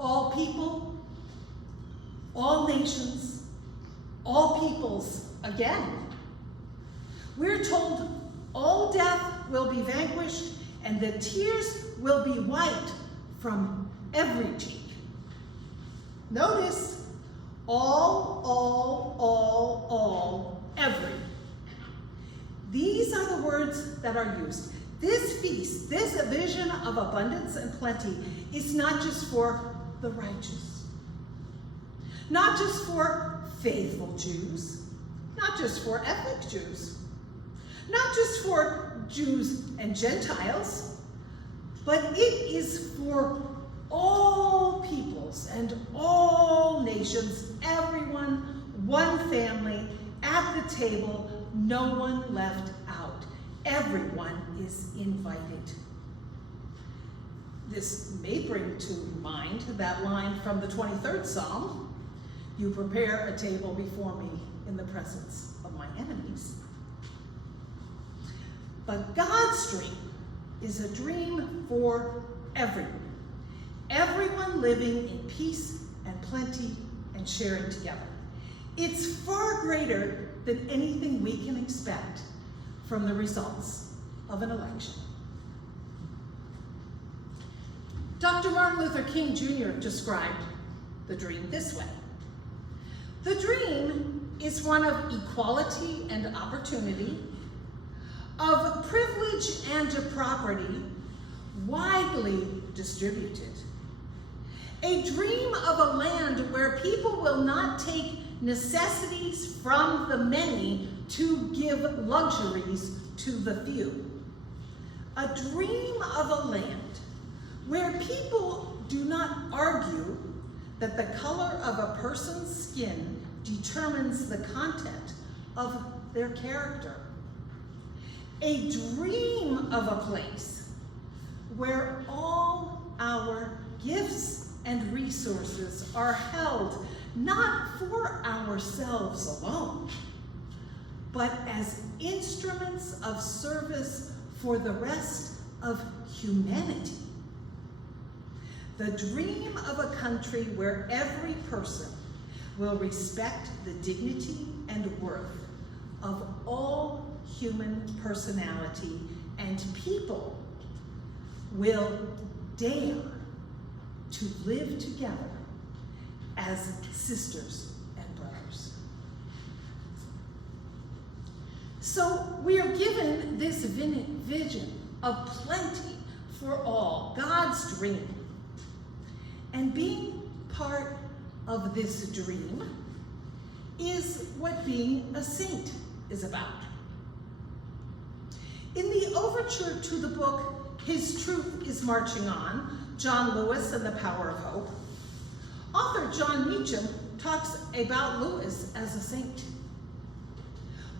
all people, all nations, all peoples again. We're told all death will be vanquished and the tears will be wiped from every cheek. Notice, all, every. These are the words that are used. This feast, this vision of abundance and plenty is not just for the righteous, not just for faithful Jews, not just for ethnic Jews, not just for Jews and Gentiles, but it is for all peoples and all nations, everyone, one family, at the table, no one left out. Everyone is invited. This may bring to mind that line from the 23rd Psalm, "You prepare a table before me in the presence of my enemies." But God's dream is a dream for everyone. Everyone living in peace and plenty and sharing together. It's far greater than anything we can expect from the results of an election. Dr. Martin Luther King Jr. described the dream this way. The dream is one of equality and opportunity, of privilege and property widely distributed. A dream of a land where people will not take necessities from the many to give luxuries to the few. A dream of a land where people do not argue that the color of a person's skin determines the content of their character. A dream of a place where all our gifts and resources are held not for ourselves alone, but as instruments of service for the rest of humanity. The dream of a country where every person will respect the dignity and worth of all human personality, and people will dare to live together as sisters and brothers. So we are given this vision of plenty for all, God's dream. And being part of this dream is what being a saint is about. In the overture to the book, His Truth is Marching On, John Lewis and the Power of Hope, author John Meacham talks about Lewis as a saint.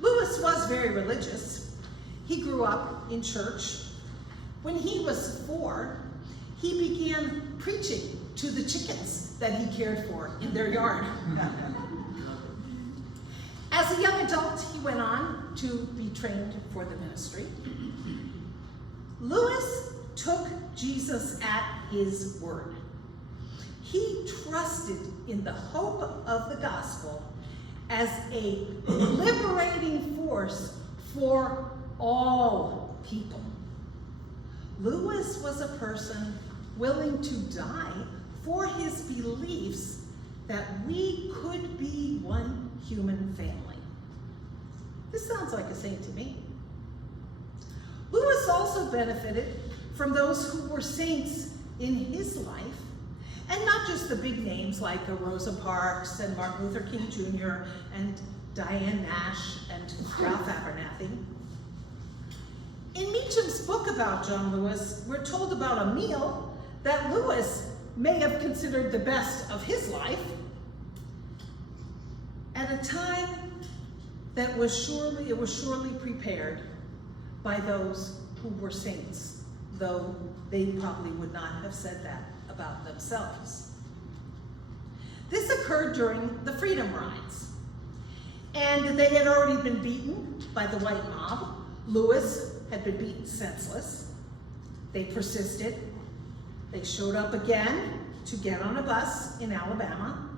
Lewis was very religious. He grew up in church. When he was 4, he began preaching to the chickens that he cared for in their yard. As a young adult, he went on to be trained for the ministry. Lewis took Jesus at his word. He trusted in the hope of the gospel as a liberating force for all people. Lewis was a person willing to die for his beliefs that we could be one human family. This sounds like a saint to me. Lewis also benefited from those who were saints in his life, and not just the big names like Rosa Parks and Martin Luther King Jr. and Diane Nash and Ralph Abernathy. In Meacham's book about John Lewis, we're told about a meal that Lewis may have considered the best of his life at a time that was surely prepared by those who were saints, though they probably would not have said that about themselves. This occurred during the Freedom Rides, and they had already been beaten by the white mob. Lewis had been beaten senseless. They persisted. They showed up again to get on a bus in Alabama.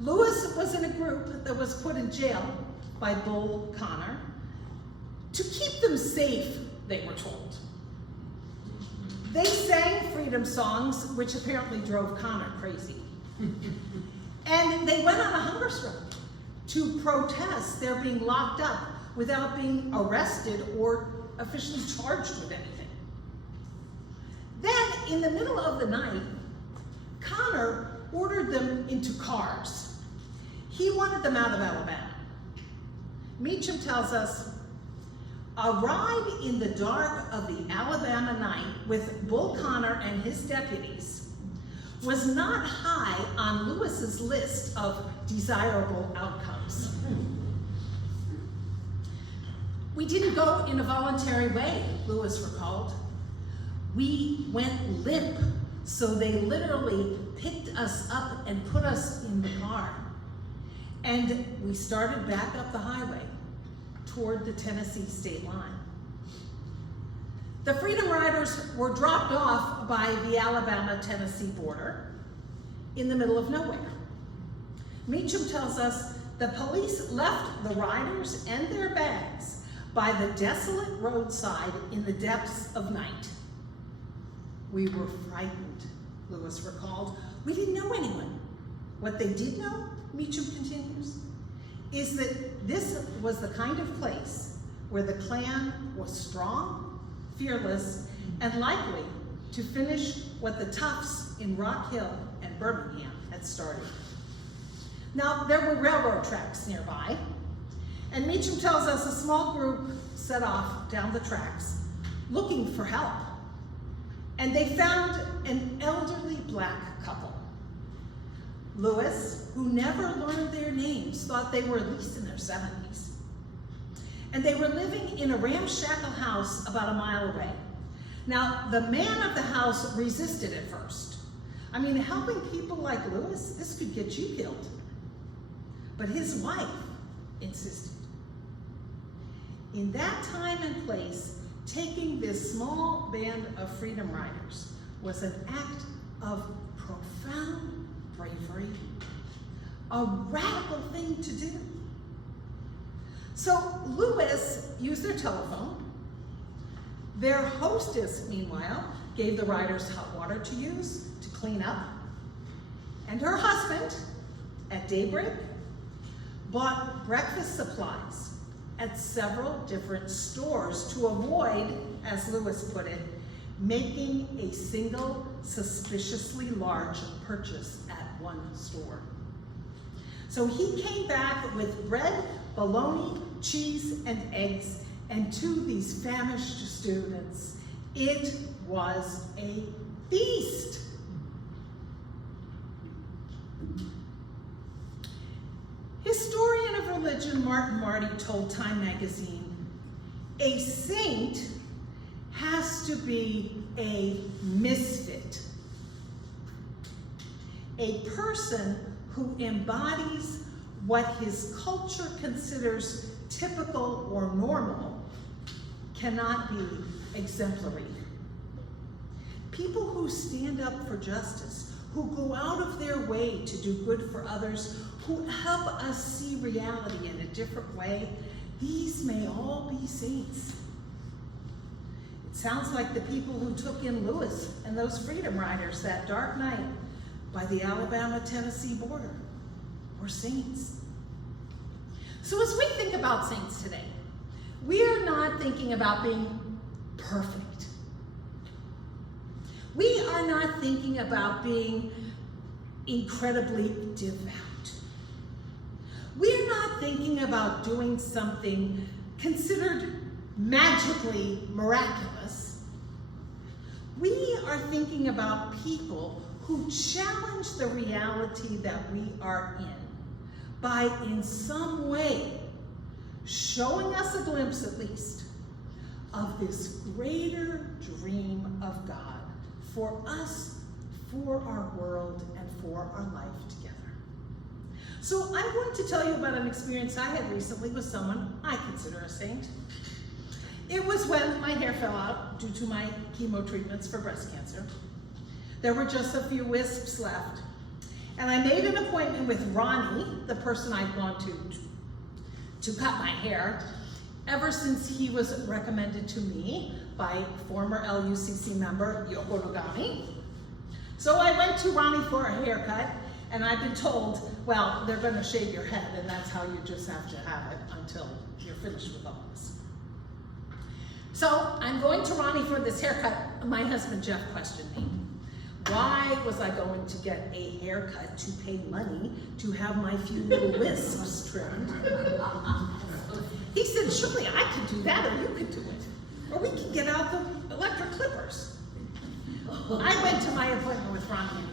Lewis was in a group that was put in jail by Bull Connor to keep them safe, they were told. They sang freedom songs, which apparently drove Connor crazy. And they went on a hunger strike to protest their being locked up without being arrested or officially charged with anything. Then, in the middle of the night, Connor ordered them into cars. He wanted them out of Alabama. Meacham tells us, a ride in the dark of the Alabama night with Bull Connor and his deputies was not high on Lewis's list of desirable outcomes. We didn't go in a voluntary way, Lewis recalled. We went limp, so they literally picked us up and put us in the car. And we started back up the highway toward the Tennessee state line. The Freedom Riders were dropped off by the Alabama-Tennessee border in the middle of nowhere. Meacham tells us the police left the riders and their bags by the desolate roadside in the depths of night. We were frightened, Lewis recalled. We didn't know anyone. What they did know, Meacham continues, is that this was the kind of place where the Klan was strong, fearless, and likely to finish what the toughs in Rock Hill and Birmingham had started. Now, there were railroad tracks nearby, and Meacham tells us a small group set off down the tracks looking for help. And they found an elderly black couple. Lewis, who never learned their names, thought they were at least in their 70s. And they were living in a ramshackle house about a mile away. Now, the man of the house resisted at first. I mean, helping people like Lewis, this could get you killed. But his wife insisted. In that time and place, taking this small band of Freedom Riders was an act of profound bravery, a radical thing to do. So Lewis used their telephone. Their hostess, meanwhile, gave the riders hot water to use to clean up. And her husband, at daybreak, bought breakfast supplies at several different stores to avoid, as Lewis put it, making a single suspiciously large purchase at one store. So he came back with bread, bologna, cheese, and eggs, and to these famished students, it was a feast. Historian of religion Martin Marty told Time magazine, a saint has to be a misfit, a person who embodies what his culture considers typical or normal cannot be exemplary. People who stand up for justice, who go out of their way to do good for others, who help us see reality in a different way, these may all be saints. It sounds like the people who took in Lewis and those Freedom Riders that dark night by the Alabama-Tennessee border were saints. So as we think about saints today, we are not thinking about being perfect. We are not thinking about being incredibly devout. We are not thinking about doing something considered magically miraculous. We are thinking about people who challenge the reality that we are in by, in some way, showing us a glimpse, at least, of this greater dream of God for us, for our world, and for our life together. So I'm going to tell you about an experience I had recently with someone I consider a saint. It was when my hair fell out due to my chemo treatments for breast cancer. There were just a few wisps left. And I made an appointment with Ronnie, the person I'd gone to cut my hair, ever since he was recommended to me by former LUCC member Yoko Nogami. So I went to Ronnie for a haircut, and I've been told, well, they're gonna shave your head, and that's how you just have to have it until you're finished with all this. So I'm going to Ronnie for this haircut. My husband Jeff questioned me. Why was I going to get a haircut to pay money to have my few little wisps trimmed? He said, surely I could do that, or you could do it. Or we can get out the electric clippers. I went to my appointment with Ronnie.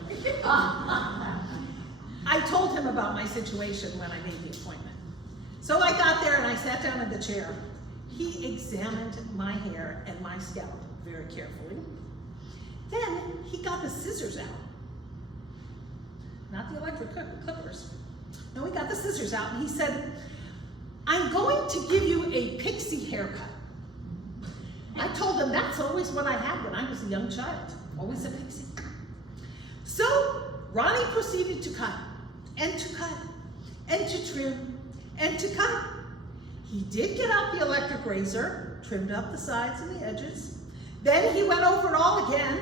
I told him about my situation when I made the appointment. So I got there and I sat down in the chair. He examined my hair and my scalp very carefully. Then he got the scissors out. Not the electric clippers. No, he got the scissors out and he said, I'm going to give you a pixie haircut. I told him that's always what I had when I was a young child, always a pixie. So Ronnie proceeded to cut, and to cut, and to trim, and to cut. He did get out the electric razor, trimmed up the sides and the edges. Then he went over it all again,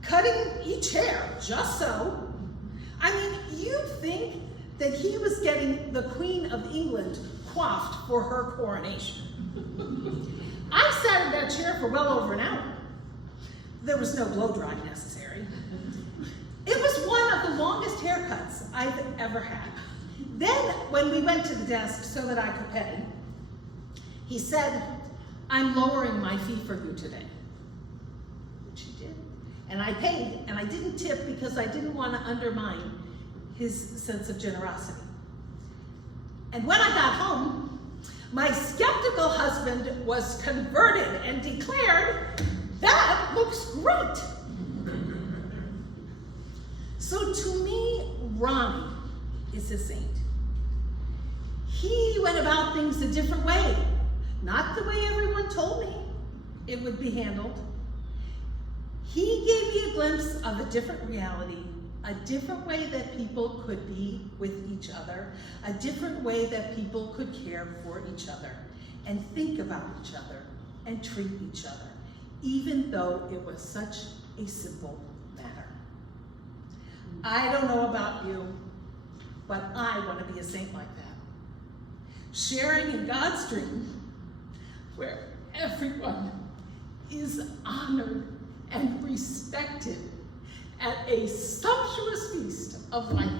cutting each hair, just so. I mean, you'd think that he was getting the Queen of England coiffed for her coronation. I sat in that chair for well over an hour. There was no blow dry necessary. It was one of the longest haircuts I've ever had. Then, when we went to the desk so that I could pay, he said, I'm lowering my fee for you today. Which he did. And I paid, and I didn't tip because I didn't want to undermine his sense of generosity. And when I got home, my skeptical husband was converted and declared, that looks great. So to me, Ronnie is a saint. He went about things a different way, not the way everyone told me it would be handled. He gave me a glimpse of a different reality, a different way that people could be with each other, a different way that people could care for each other and think about each other and treat each other, even though it was such a simple matter. I don't know about you, but I want to be a saint like that. Sharing in God's dream, where everyone is honored and respected at a sumptuous feast of life.